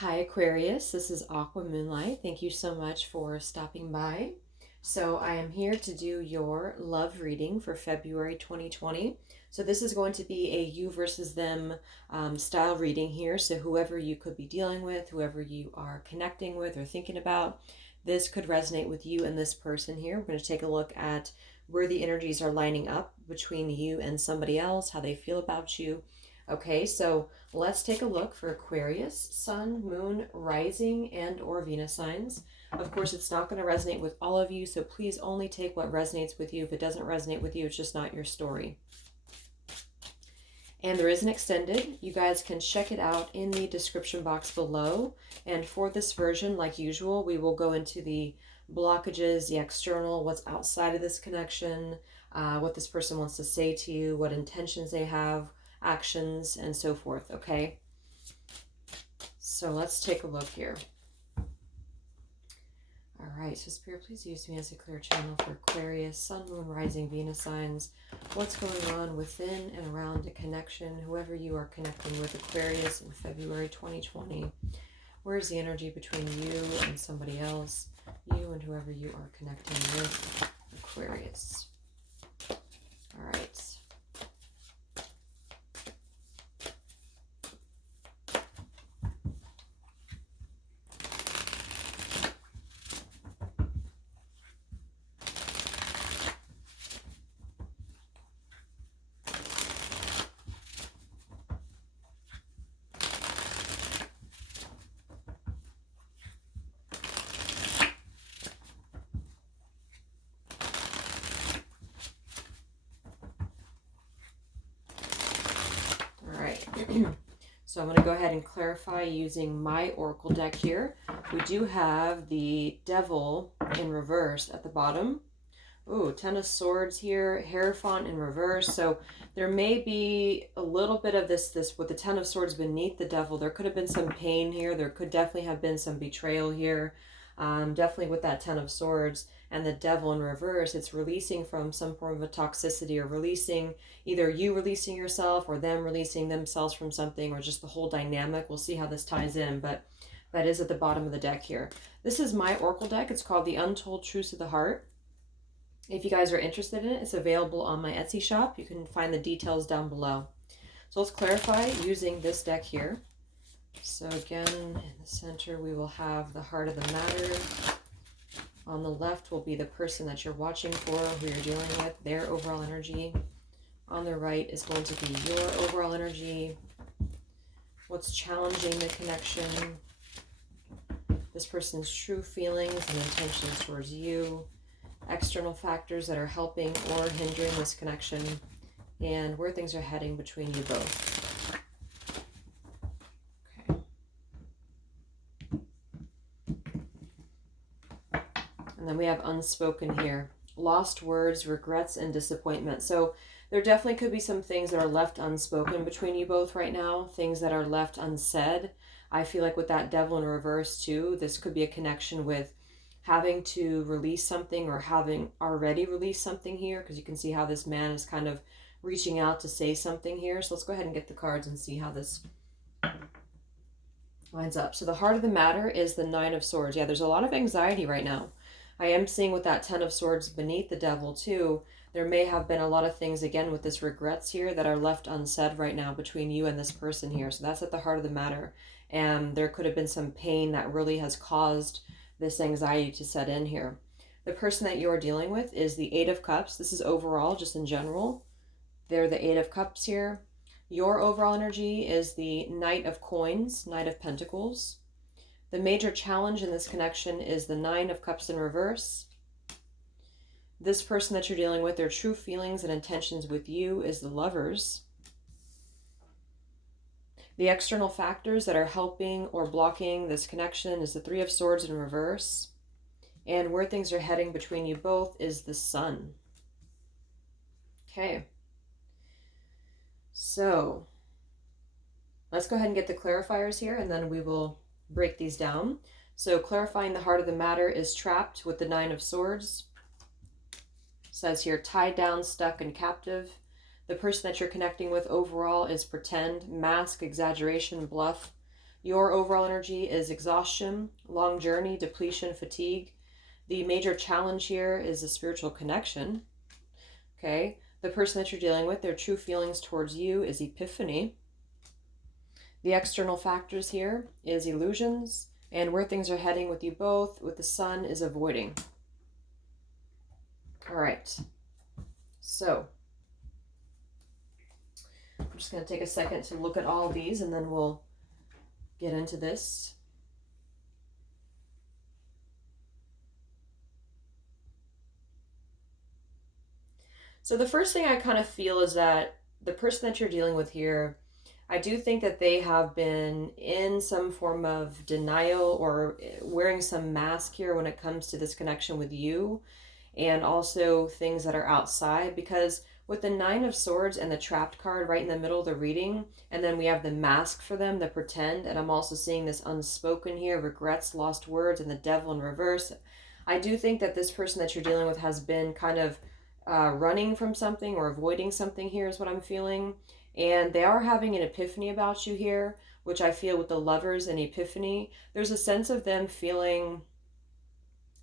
Hi Aquarius, this is Aqua Moonlight. Thank you so much for stopping by. So I am here to do your love reading for February 2020. So this is going to be a you versus them style reading here. So whoever you could be dealing with, whoever you are connecting with or thinking about, this could resonate with you and this person here. We're going to take a look at where the energies are lining up between you and somebody else, how they feel about you. Okay, so let's take a look for Aquarius, Sun, Moon, Rising, and or Venus signs. Of course, it's not going to resonate with all of you, so please only take what resonates with you. If it doesn't resonate with you, it's just not your story. And there is an extended. You guys can check it out in the description box below. And for this version, like usual, we will go into the blockages, the external, what's outside of this connection, what this person wants to say to you, what intentions they have, actions, and so forth, okay? So let's take a look here. All right, so Spirit, please use me as a clear channel for Aquarius, Sun, Moon, Rising, Venus signs. What's going on within and around a connection, whoever you are connecting with, Aquarius, in February 2020. Where's the energy between you and somebody else, you and whoever you are connecting with, Aquarius? All right. So I'm going to go ahead and clarify using my oracle deck here. We do have the Devil in reverse at the bottom. Ooh, Ten of Swords here, Hierophant in reverse. So there may be a little bit of this with the Ten of Swords beneath the Devil. There could have been some pain here. There could definitely have been some betrayal here. Definitely with that Ten of Swords and the Devil in reverse, it's releasing from some form of a toxicity, or releasing, either you releasing yourself or them releasing themselves from something, or just the whole dynamic. We'll see how this ties in, but that is at the bottom of the deck here. This is my oracle deck. It's called the Untold Truths of the Heart. If you guys are interested in it, it's available on my Etsy shop. You can find the details down below. So let's clarify using this deck here. So again, in the center, we will have the heart of the matter. On the left will be the person that you're watching for, who you're dealing with, their overall energy. On the right is going to be your overall energy. What's challenging the connection? This person's true feelings and intentions towards you. External factors that are helping or hindering this connection. And where things are heading between you both. Okay. And then we have unspoken here. Lost words, regrets, and disappointment. So there definitely could be some things that are left unspoken between you both right now. Things that are left unsaid. I feel like with that Devil in reverse too, this could be a connection with having to release something, or having already released something here, because you can see how this man is kind of reaching out to say something here. So let's go ahead and get the cards and see how this lines up. So the heart of the matter is the Nine of Swords. Yeah, there's a lot of anxiety right now. I am seeing with that Ten of Swords beneath the Devil too, there may have been a lot of things, again, with this regrets here that are left unsaid right now between you and this person here. So that's at the heart of the matter. And there could have been some pain that really has caused this anxiety to set in here. The person that you're dealing with is the Eight of Cups. This is overall, just in general. They're the Eight of Cups here. Your overall energy is the Knight of Coins, Knight of Pentacles. The major challenge in this connection is the Nine of Cups in reverse. This person that you're dealing with, their true feelings and intentions with you is the Lovers. The external factors that are helping or blocking this connection is the Three of Swords in reverse. And where things are heading between you both is the Sun. Okay. So let's go ahead and get the clarifiers here, and then we will break these down. So clarifying the heart of the matter is trapped with the Nine of Swords. It says here, tied down, stuck, and captive. The person that you're connecting with overall is pretend, mask, exaggeration, bluff. Your overall energy is exhaustion, long journey, depletion, fatigue. The major challenge here is the spiritual connection. Okay. The person that you're dealing with, their true feelings towards you is epiphany. The external factors here is illusions, and where things are heading with you both, with the sun, is avoiding. All right. So I'm just going to take a second to look at all these, and then we'll get into this. So the first thing I kind of feel is that the person that you're dealing with here, I do think that they have been in some form of denial or wearing some mask here when it comes to this connection with you, and also things that are outside, because with the Nine of Swords and the Trapped card right in the middle of the reading, and then we have the mask for them, the pretend, and I'm also seeing this unspoken here, regrets, lost words, and the Devil in reverse. I do think that this person that you're dealing with has been kind of running from something or avoiding something here is what I'm feeling. And they are having an epiphany about you here, which I feel with the Lovers and epiphany. There's a sense of them feeling,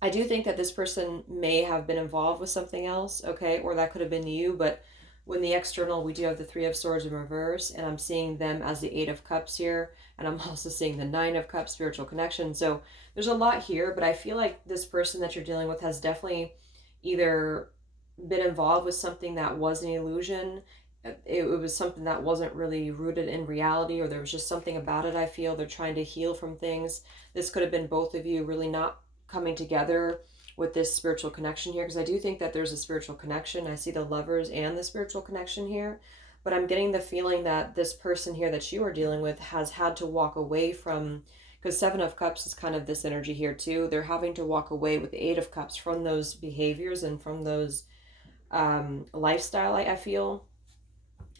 I do think that this person may have been involved with something else, okay, or that could have been you, but when the external, we do have the Three of Swords in reverse, and I'm seeing them as the Eight of Cups here, and I'm also seeing the Nine of Cups, spiritual connection. So there's a lot here, but I feel like this person that you're dealing with has definitely either been involved with something that was an illusion, it was something that wasn't really rooted in reality, or there was just something about it. I feel they're trying to heal from things. This could have been both of you really not coming together with this spiritual connection here, because I do think that there's a spiritual connection. I see the Lovers and the spiritual connection here, but I'm getting the feeling that this person here that you are dealing with has had to walk away from, because Seven of Cups is kind of this energy here too. They're having to walk away with the Eight of Cups from those behaviors and from those lifestyle, I feel.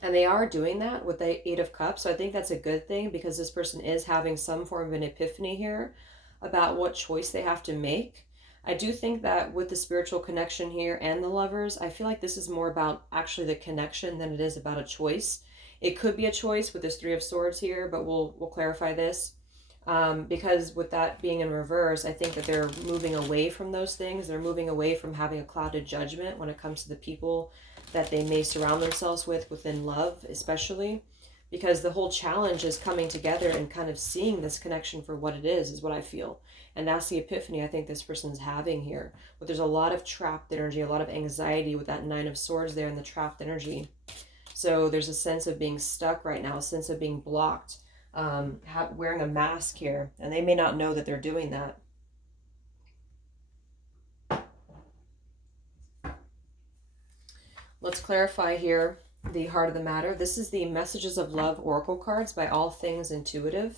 And they are doing that with the Eight of Cups. So I think that's a good thing, because this person is having some form of an epiphany here about what choice they have to make. I do think that with the spiritual connection here and the Lovers, I feel like this is more about actually the connection than it is about a choice. It could be a choice with this Three of Swords here, but we'll clarify this. Because with that being in reverse, I think that they're moving away from those things. They're moving away from having a clouded judgment when it comes to the people that they may surround themselves with within love, especially, because the whole challenge is coming together and kind of seeing this connection for what it is what I feel. And that's the epiphany I think this person's having here. But there's a lot of trapped energy, a lot of anxiety with that Nine of Swords there and the trapped energy. So there's a sense of being stuck right now, a sense of being blocked. Wearing a mask here, and they may not know that they're doing that. Let's clarify here the heart of the matter. This is the Messages of Love Oracle cards by All Things Intuitive.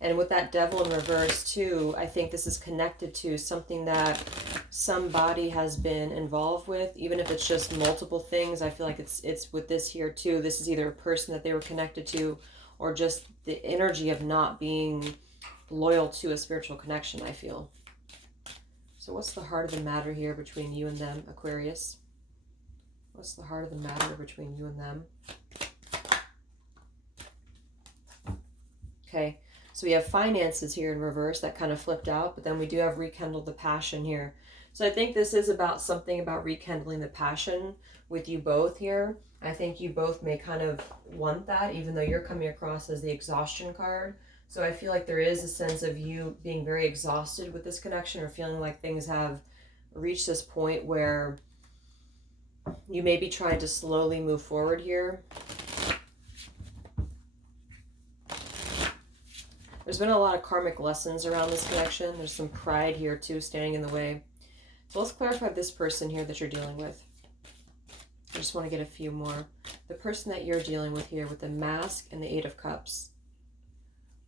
And with that Devil in reverse too, I think this is connected to something that somebody has been involved with, even if it's just multiple things. I feel like it's with this here too. This is either a person that they were connected to, or just the energy of not being loyal to a spiritual connection, I feel. So what's the heart of the matter here between you and them, Aquarius? What's the heart of the matter between you and them? Okay. So we have finances here in reverse that kind of flipped out, but then we do have rekindled the passion here. So I think this is about something about rekindling the passion with you both here. I think you both may kind of want that, even though you're coming across as the exhaustion card. So I feel like there is a sense of you being very exhausted with this connection, or feeling like things have reached this point where you may be trying to slowly move forward here. There's been a lot of karmic lessons around this connection. There's some pride here too, standing in the way. So let's clarify this person here that you're dealing with. I just want to get a few more. The person that you're dealing with here with the Mask and the Eight of Cups.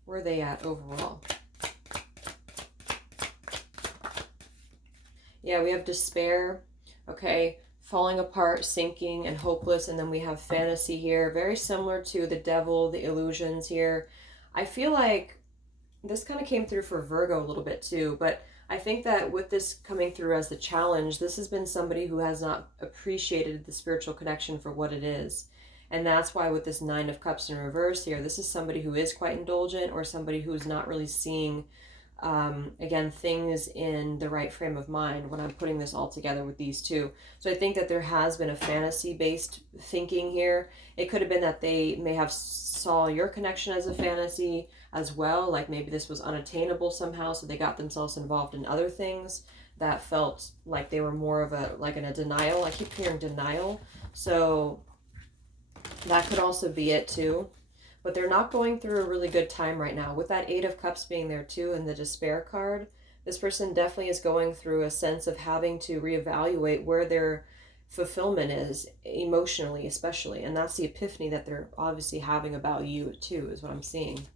Where are they at overall? Yeah, we have despair, okay, falling apart, sinking, and hopeless. And then we have fantasy here, very similar to the Devil, the illusions here. I feel like this kind of came through for Virgo a little bit too, but I think that with this coming through as the challenge, this has been somebody who has not appreciated the spiritual connection for what it is. And that's why with this Nine of Cups in reverse here, this is somebody who is quite indulgent, or somebody who's not really seeing, again, things in the right frame of mind when I'm putting this all together with these two. So I think that there has been a fantasy-based thinking here. It could have been that they may have saw your connection as a fantasy as well, like maybe this was unattainable somehow, so they got themselves involved in other things that felt like they were more of a, like in a denial. I keep hearing denial, so that could also be it too. But they're not going through a really good time right now. With that Eight of Cups being there too, and the Despair card, this person definitely is going through a sense of having to reevaluate where their fulfillment is, emotionally especially. And that's the epiphany that they're obviously having about you too, is what I'm seeing.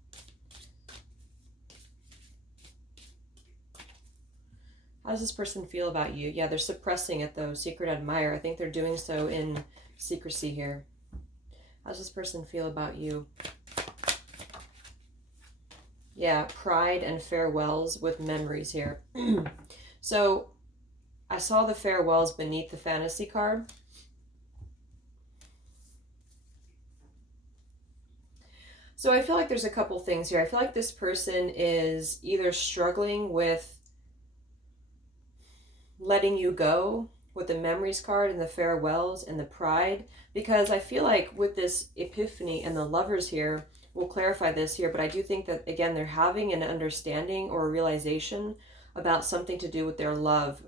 How does this person feel about you? Yeah, they're suppressing it though. Secret admirer. I think they're doing so in secrecy here. How does this person feel about you? Yeah, pride and farewells with memories here. So I saw the farewells beneath the fantasy card. So I feel like there's a couple things here. I feel like this person is either struggling with letting you go with the memories card and the farewells and the pride, because I feel like with this epiphany and the lovers here, we'll clarify this here, but I do think that, again, they're having an understanding or a realization about something to do with their love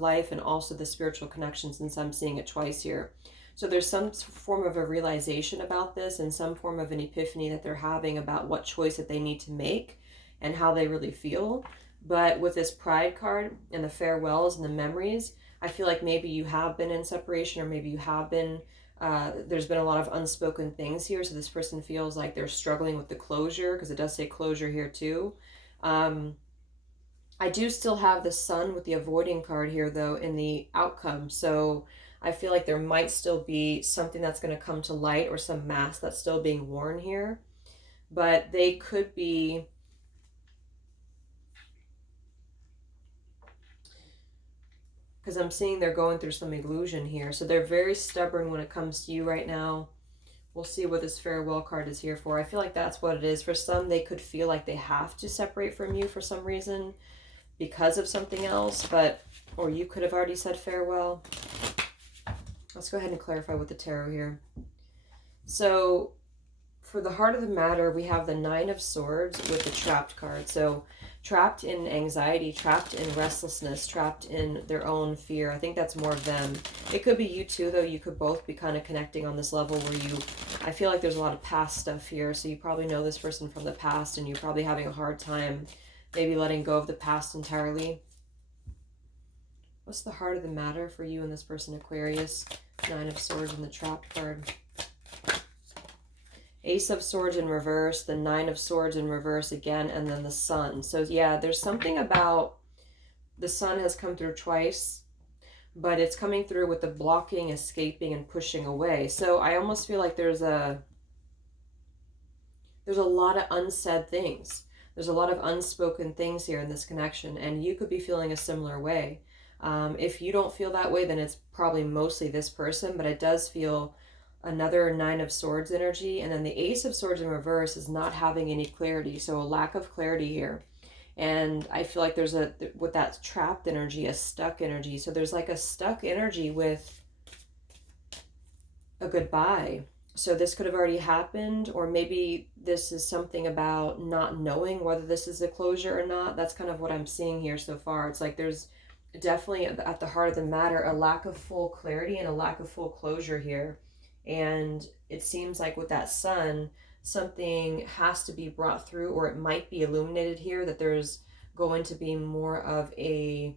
life, and also the spiritual connection, since I'm seeing it twice here. So there's some form of a realization about this, and some form of an epiphany that they're having about what choice that they need to make and how they really feel. But with this pride card and the farewells and the memories, I feel like maybe you have been in separation, or maybe you have been, there's been a lot of unspoken things here. So this person feels like they're struggling with the closure, because it does say closure here too. I do still have the Sun with the avoiding card here though in the outcome. So I feel like there might still be something that's going to come to light, or some mask that's still being worn here. But they could be, because I'm seeing they're going through some illusion here. So they're very stubborn when it comes to you right now. We'll see what this farewell card is here for. I feel like that's what it is. For some, they could feel like they have to separate from you for some reason because of something else, but, or you could have already said farewell. Let's go ahead and clarify with the tarot here. So for the heart of the matter, we have the Nine of Swords with the Trapped card. So trapped in anxiety, trapped in restlessness, trapped in their own fear. I think that's more of them. It could be you too, though. You could both be kind of connecting on this level where you, I feel like there's a lot of past stuff here. So you probably know this person from the past, and you're probably having a hard time maybe letting go of the past entirely. What's the heart of the matter for you and this person, Aquarius? Nine of Swords and the Trapped card. Ace of Swords in reverse, the Nine of Swords in reverse again, and then the Sun. So yeah, there's something about the Sun has come through twice, but it's coming through with the blocking, escaping, and pushing away. So I almost feel like there's a lot of unsaid things. There's a lot of unspoken things here in this connection, and you could be feeling a similar way. If you don't feel that way, then it's probably mostly this person, but it does feel another Nine of Swords energy. And then the Ace of Swords in reverse is not having any clarity, so a lack of clarity here. And I feel like there's with that trapped energy, a stuck energy. So there's like a stuck energy with a goodbye. So this could have already happened, or maybe this is something about not knowing whether this is a closure or not. That's kind of what I'm seeing here so far. It's like there's definitely at the heart of the matter a lack of full clarity and a lack of full closure here. And it seems like with that Sun, something has to be brought through, or it might be illuminated here, that there's going to be more of a,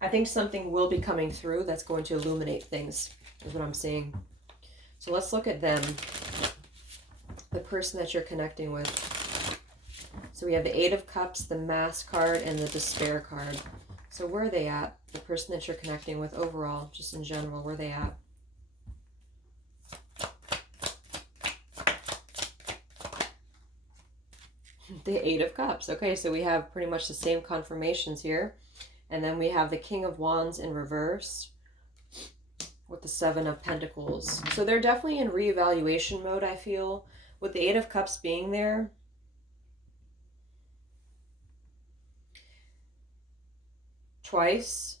I think something will be coming through that's going to illuminate things, is what I'm seeing. So let's look at them, the person that you're connecting with. So we have the Eight of Cups, the Mask card, and the Despair card. So where are they at? The person that you're connecting with overall, just in general, where are they at? The Eight of Cups. Okay, so we have pretty much the same confirmations here. And then we have the King of Wands in reverse. with the Seven of Pentacles. So they're definitely in reevaluation mode, I feel. With the Eight of Cups being there, twice,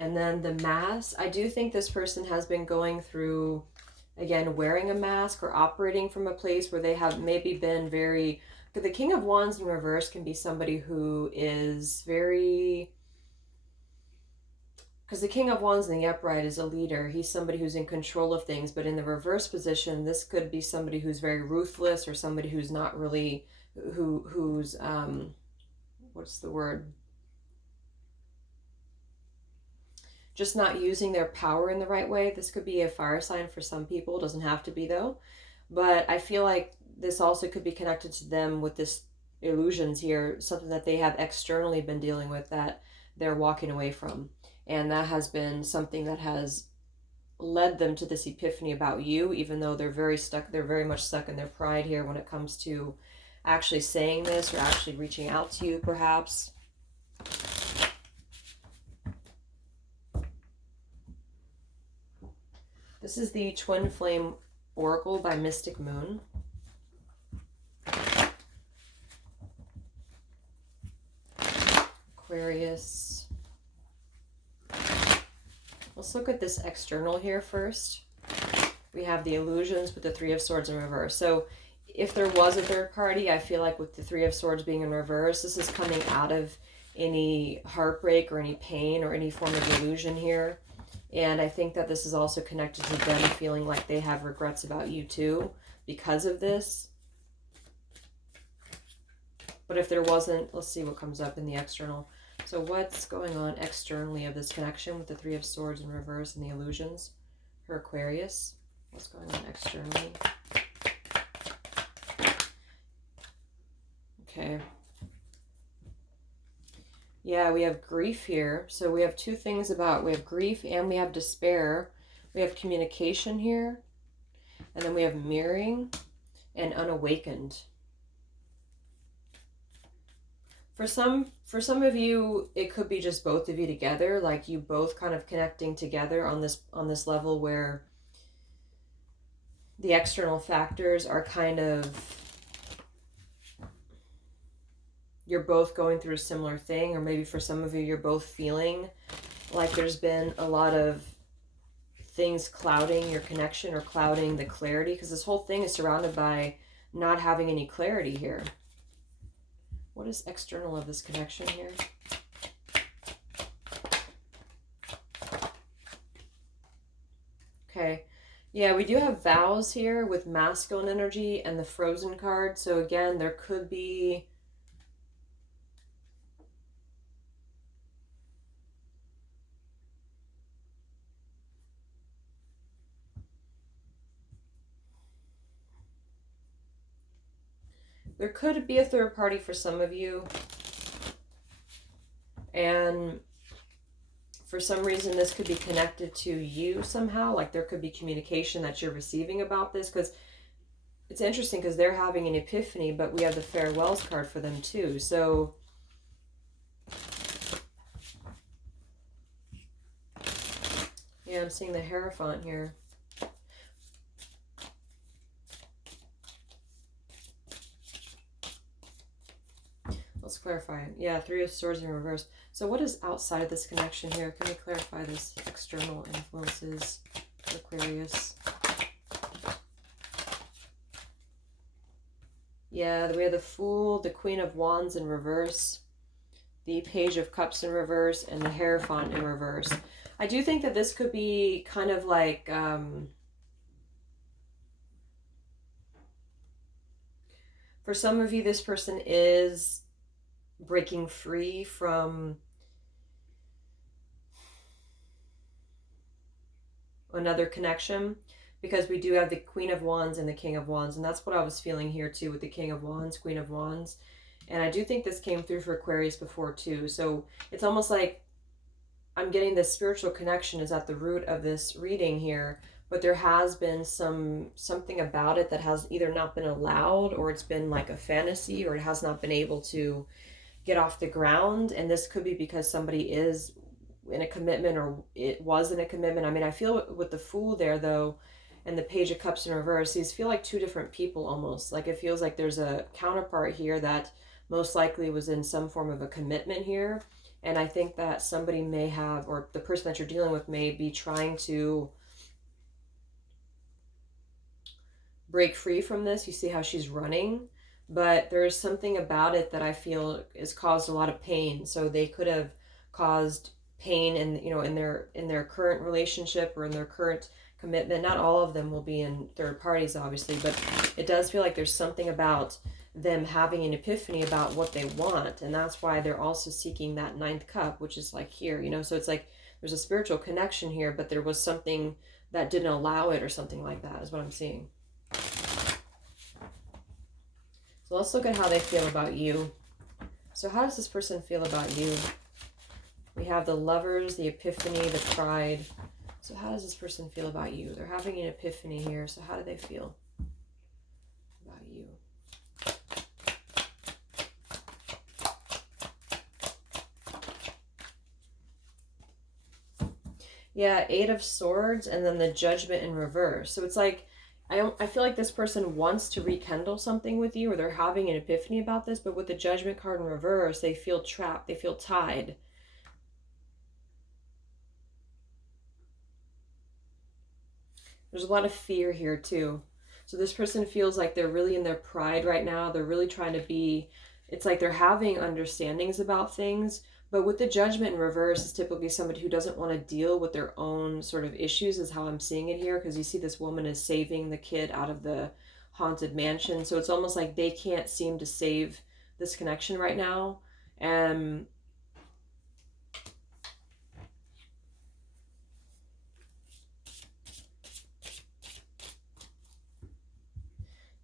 and then the mask. I do think this person has been going through, again, wearing a mask or operating from a place where they have maybe been very... The King of Wands in reverse can be somebody who is very... Because the King of Wands in the upright is a leader. He's somebody who's in control of things. But in the reverse position, this could be somebody who's very ruthless, or somebody who's not really... Who's... what's the word? Just not using their power in the right way. This could be a fire sign for some people. It doesn't have to be, though. But I feel like this also could be connected to them with this illusions here, something that they have externally been dealing with that they're walking away from. And that has been something that has led them to this epiphany about you, even though they're very much stuck in their pride here when it comes to actually saying this or actually reaching out to you, perhaps. This is the Twin Flame Oracle by Mystic Moon. Aquarius. Let's look at this external here first. We have the illusions with the Three of Swords in reverse. So if there was a third party, I feel like with the Three of Swords being in reverse, this is coming out of any heartbreak or any pain or any form of illusion here. And I think that this is also connected to them feeling like they have regrets about you too because of this. But if there wasn't, let's see what comes up in the external. So what's going on externally of this connection with the Three of Swords in reverse and the illusions for Aquarius? What's going on externally? Okay. Yeah, we have grief here. So we have two things we have grief and we have despair. We have communication here. And then we have mirroring and unawakened. For some of you, it could be just both of you together, like you both kind of connecting together on this level where the external factors are kind of, you're both going through a similar thing, or maybe for some of you, you're both feeling like there's been a lot of things clouding your connection or clouding the clarity, because this whole thing is surrounded by not having any clarity here. What is external of this connection here? Okay. Yeah, we do have vows here with masculine energy and the frozen card. So again, there could be... There could be a third party for some of you. And for some reason, this could be connected to you somehow. Like there could be communication that you're receiving about this. Because it's interesting because they're having an epiphany, but we have the farewells card for them too. So yeah, I'm seeing the Hierophant here. Let's clarify. Yeah, Three of Swords in reverse. So what is outside of this connection here? Can we clarify this external influences for Aquarius? Yeah, we have the Fool, the Queen of Wands in reverse, the Page of Cups in reverse, and the Hierophant in reverse. I do think that this could be kind of like... for some of you, this person is breaking free from another connection, because we do have the Queen of Wands and the King of Wands, and that's what I was feeling here too with the King of Wands, Queen of Wands. And I do think this came through for Aquarius before too. So it's almost like I'm getting this spiritual connection is at the root of this reading here, but there has been something about it that has either not been allowed, or it's been like a fantasy, or it has not been able to get off the ground. And this could be because somebody is in a commitment or it wasn't a commitment. I mean, I feel with the Fool there though, and the Page of Cups in reverse, these feel like two different people almost. Like it feels like there's a counterpart here that most likely was in some form of a commitment here. And I think that somebody may have, or the person that you're dealing with may be trying to break free from this. You see how she's running, but there's something about it that I feel has caused a lot of pain. So they could have caused pain in, you know, in their current relationship or in their current commitment. Not all of them will be in third parties, obviously, but it does feel like there's something about them having an epiphany about what they want, and that's why they're also seeking that ninth cup, which is like here, you know. So it's like there's a spiritual connection here, but there was something that didn't allow it or something like that is what I'm seeing. So let's look at how they feel about you. So how does this person feel about you? We have the Lovers, the Epiphany, the Pride. So how does this person feel about you? They're having an epiphany here. So how do they feel about you? Yeah, Eight of Swords and then the Judgment in reverse. So it's like, I feel like this person wants to rekindle something with you, or they're having an epiphany about this, but with the Judgment card in reverse, they feel trapped, they feel tied. There's a lot of fear here too. So this person feels like they're really in their pride right now. They're really trying to be, it's like they're having understandings about things, but with the Judgment in reverse is typically somebody who doesn't want to deal with their own sort of issues is how I'm seeing it here, because you see this woman is saving the kid out of the haunted mansion. So it's almost like they can't seem to save this connection right now. And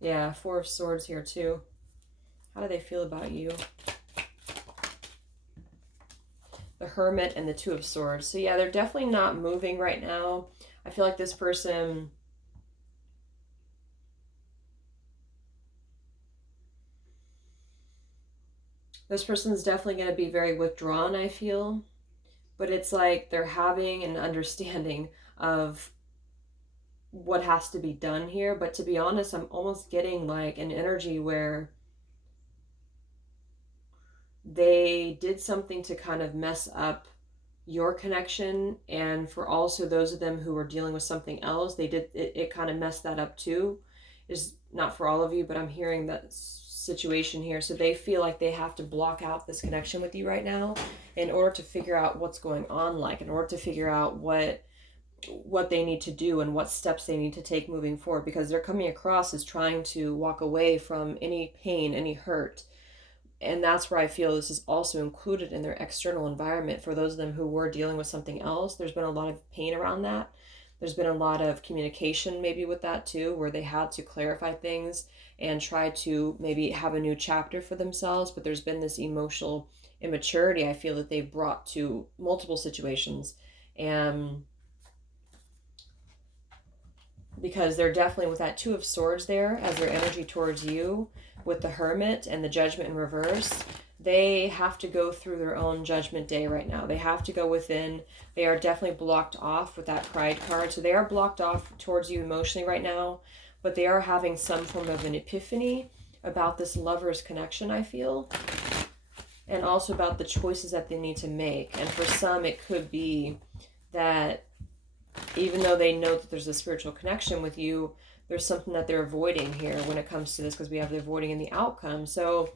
yeah, Four of Swords here too. How do they feel about you? The Hermit and the Two of Swords. So yeah, they're definitely not moving right now. I feel like this person's definitely going to be very withdrawn, I feel. But it's like they're having an understanding of what has to be done here. But to be honest, I'm almost getting like an energy where they did something to kind of mess up your connection, and for also those of them who are dealing with something else, they did it kind of messed that up too. Is not for all of you, but I'm hearing that situation here. So they feel like they have to block out this connection with you right now in order to figure out what's going on, like in order to figure out what they need to do and what steps they need to take moving forward, because they're coming across as trying to walk away from any pain, any hurt. And that's where I feel this is also included in their external environment. For those of them who were dealing with something else, there's been a lot of pain around that. There's been a lot of communication maybe with that too, where they had to clarify things and try to maybe have a new chapter for themselves. But there's been this emotional immaturity I feel that they've brought to multiple situations. And because they're definitely with that Two of Swords there as their energy towards you, with the Hermit and the Judgment in reverse, they have to go through their own judgment day right now. They have to go within. They are definitely blocked off with that Pride card. So they are blocked off towards you emotionally right now, but they are having some form of an epiphany about this Lover's connection, I feel, and also about the choices that they need to make. And for some, it could be that even though they know that there's a spiritual connection with you, there's something that they're avoiding here when it comes to this, because we have the avoiding in the outcome. So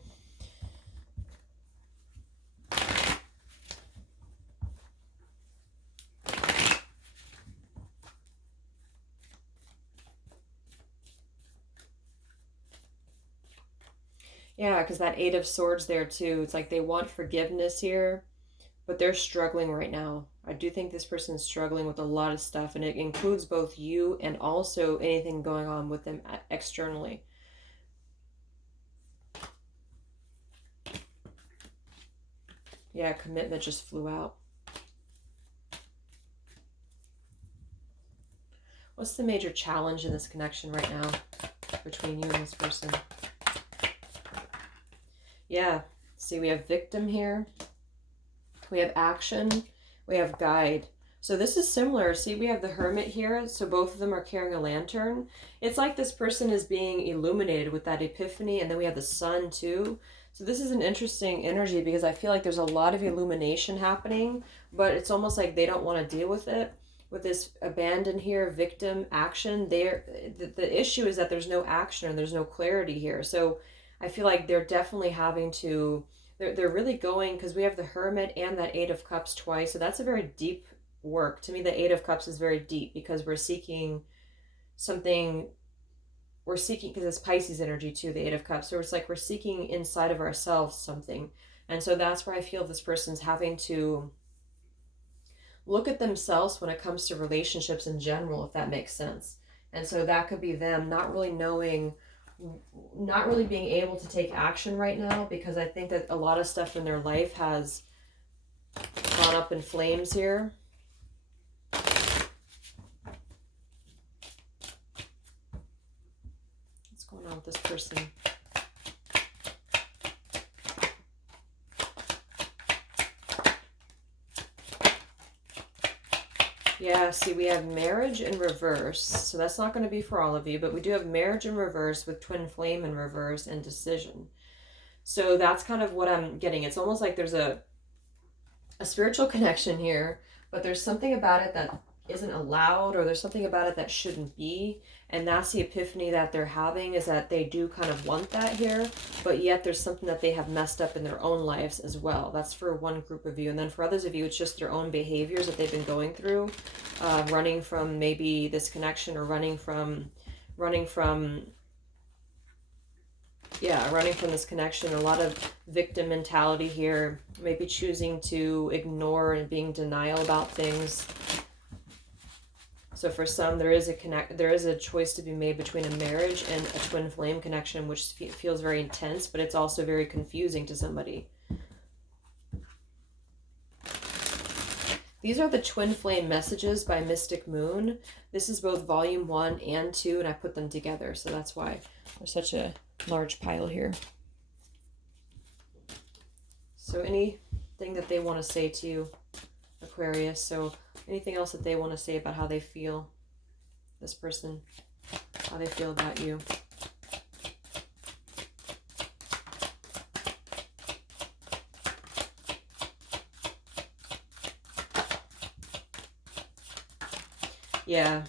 yeah, because that Eight of Swords there too, it's like they want forgiveness here, but they're struggling right now. I do think this person's struggling with a lot of stuff, and it includes both you and also anything going on with them externally. Yeah, commitment just flew out. What's the major challenge in this connection right now between you and this person? Yeah, see, we have victim here. We have action. We have guide. So this is similar. See, we have the hermit here. So both of them are carrying a lantern. It's like this person is being illuminated with that epiphany. And then we have the sun too. So this is an interesting energy because I feel like there's a lot of illumination happening, but it's almost like they don't want to deal with it. With this abandon here, victim, action, the issue is that there's no action and there's no clarity here. So I feel like they're definitely having to, they're really going, because we have the hermit and that eight of cups twice. So that's a very deep work. To me, the eight of cups is very deep because we're seeking something, we're seeking, because it's Pisces energy too, the eight of cups. So it's like we're seeking inside of ourselves something. And so that's where I feel this person's having to look at themselves when it comes to relationships in general, if that makes sense. And so that could be them not really knowing, not really being able to take action right now, because I think that a lot of stuff in their life has gone up in flames here. What's going on with this person? Yeah, see, we have marriage in reverse. So that's not going to be for all of you, but we do have marriage in reverse with twin flame in reverse and decision. So that's kind of what I'm getting. It's almost like there's a spiritual connection here, but there's something about it that isn't allowed, or there's something about it that shouldn't be. And that's the epiphany that they're having, is that they do kind of want that here, but yet there's something that they have messed up in their own lives as well. That's for one group of you. And then for others of you, it's just their own behaviors that they've been going through, running from maybe this connection, or running from this connection. A lot of victim mentality here, maybe choosing to ignore and being denial about things. So for some, there is a choice to be made between a marriage and a twin flame connection, which feels very intense, but it's also very confusing to somebody. These are the twin flame messages by Mystic Moon. This is both volume 1 and 2, and I put them together, so that's why there's such a large pile here. So anything that they want to say to you, Aquarius, so anything else that they want to say about how they feel, this person, how they feel about you. Yeah.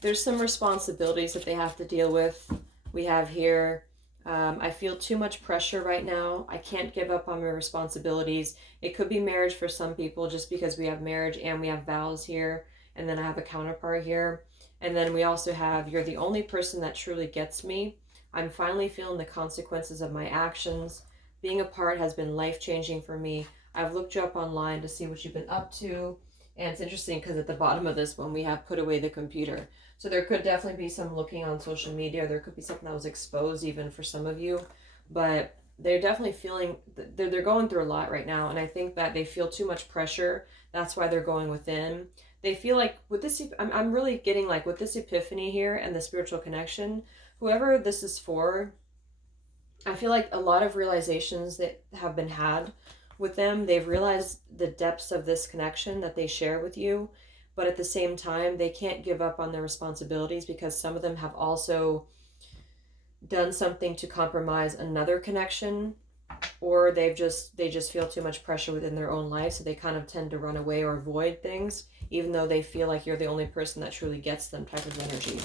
There's some responsibilities that they have to deal with. We have here, I feel too much pressure right now. I can't give up on my responsibilities. It could be marriage for some people, just because we have marriage and we have vows here. And then I have a counterpart here. And then we also have, you're the only person that truly gets me. I'm finally feeling the consequences of my actions. Being apart has been life-changing for me. I've looked you up online to see what you've been up to. And it's interesting because at the bottom of this one, we have put away the computer. So there could definitely be some looking on social media. There could be something that was exposed even for some of you. But they're definitely feeling, they're going through a lot right now. And I think that they feel too much pressure. That's why they're going within. They feel like with this, I'm really getting like with this epiphany here and the spiritual connection, whoever this is for, I feel like a lot of realizations that have been had with them. They've realized the depths of this connection that they share with you, but at the same time, they can't give up on their responsibilities, because some of them have also done something to compromise another connection, or they just feel too much pressure within their own life, so they kind of tend to run away or avoid things, even though they feel like you're the only person that truly gets them, type of energy.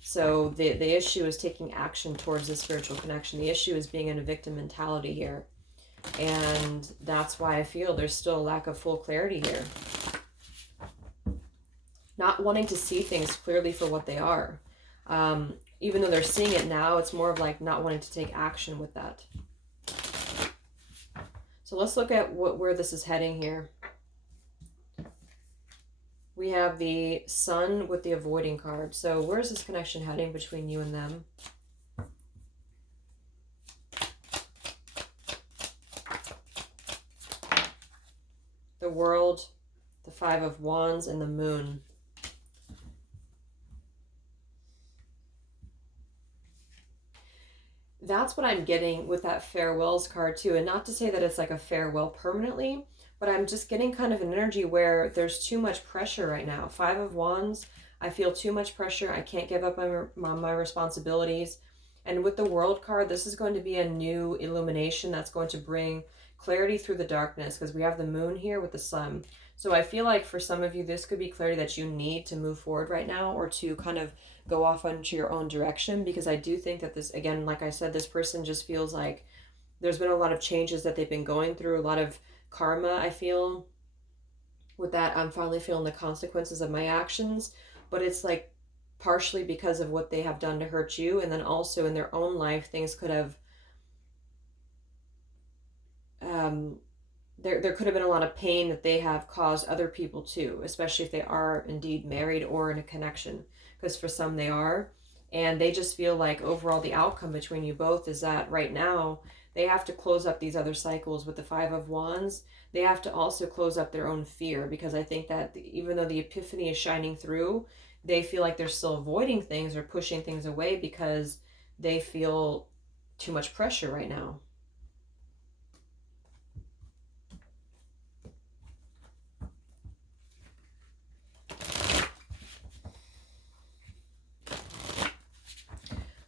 So the issue is taking action towards the spiritual connection. The issue is being in a victim mentality here. And that's why I feel there's still a lack of full clarity here. Not wanting to see things clearly for what they are. Even though they're seeing it now, it's more of like not wanting to take action with that. So let's look at where this is heading here. We have the Sun with the avoiding card. So where's this connection heading between you and them? The World, the Five of Wands, and the Moon. That's what I'm getting with that farewells card too. And not to say that it's like a farewell permanently, but I'm just getting kind of an energy where there's too much pressure right now. Five of Wands, I feel too much pressure. I can't give up on my responsibilities. And with the World card, this is going to be a new illumination that's going to bring clarity through the darkness, because we have the moon here with the sun. So I feel like for some of you, this could be clarity that you need to move forward right now, or to kind of go off into your own direction, because I do think that this, again, like I said, this person just feels like there's been a lot of changes that they've been going through, a lot of karma, I feel. With that, I'm finally feeling the consequences of my actions, but it's like partially because of what they have done to hurt you, and then also in their own life, things could have, there could have been a lot of pain that they have caused other people too, especially if they are indeed married or in a connection, because for some they are. And they just feel like overall the outcome between you both is that right now they have to close up these other cycles with the Five of Wands. They have to also close up their own fear, because I think that even though the epiphany is shining through, they feel like they're still avoiding things or pushing things away because they feel too much pressure right now.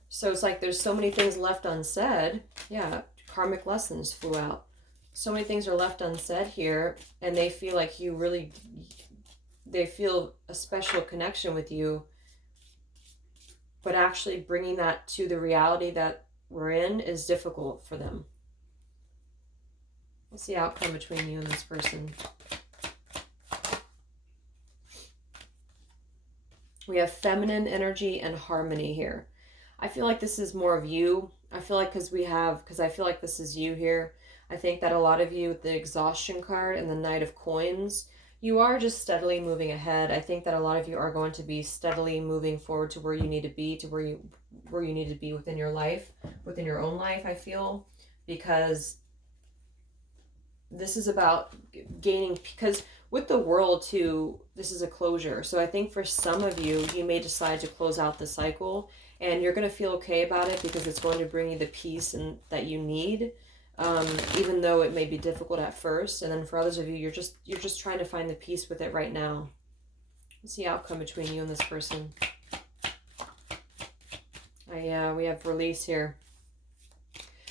So it's like there's so many things left unsaid. Yeah, karmic lessons flew out. So many things are left unsaid here, and they feel like you really, they feel a special connection with you, but actually bringing that to the reality that we're in is difficult for them. What's the outcome between you and this person? We have feminine energy and harmony here. I feel like this is more of you. I feel like because I feel like this is you here. I think that a lot of you, with the exhaustion card and the Knight of Coins, you are just steadily moving ahead. I think that a lot of you are going to be steadily moving forward to where you need to be, to where you need to be within your life, within your own life, I feel, because this is about gaining, because with the World too, this is a closure. So I think for some of you, you may decide to close out the cycle, and you're going to feel okay about it because it's going to bring you the peace and that you need, even though it may be difficult at first. And then for others of you, you're just trying to find the peace with it right now. What's the outcome between you and this person? We have release here.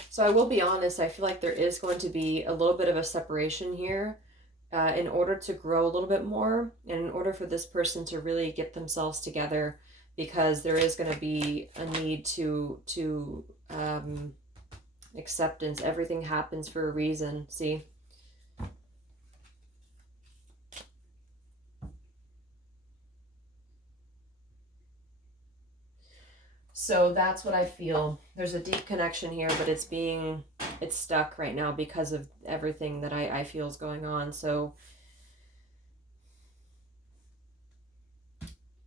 So I will be honest, I feel like there is going to be a little bit of a separation here, in order to grow a little bit more, and in order for this person to really get themselves together, because there is going to be a need to acceptance. Everything happens for a reason. See? So that's what I feel. There's a deep connection here, but it's stuck right now because of everything that I feel is going on. So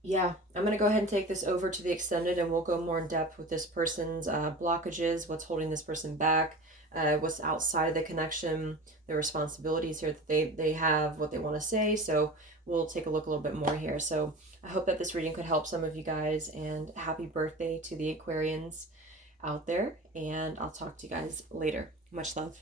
yeah, I'm going to go ahead and take this over to the extended, and we'll go more in depth with this person's blockages, what's holding this person back, what's outside of the connection, the responsibilities here that they have, what they want to say. So we'll take a look a little bit more here. So I hope that this reading could help some of you guys, and happy birthday to the Aquarians out there, and I'll talk to you guys later. Much love.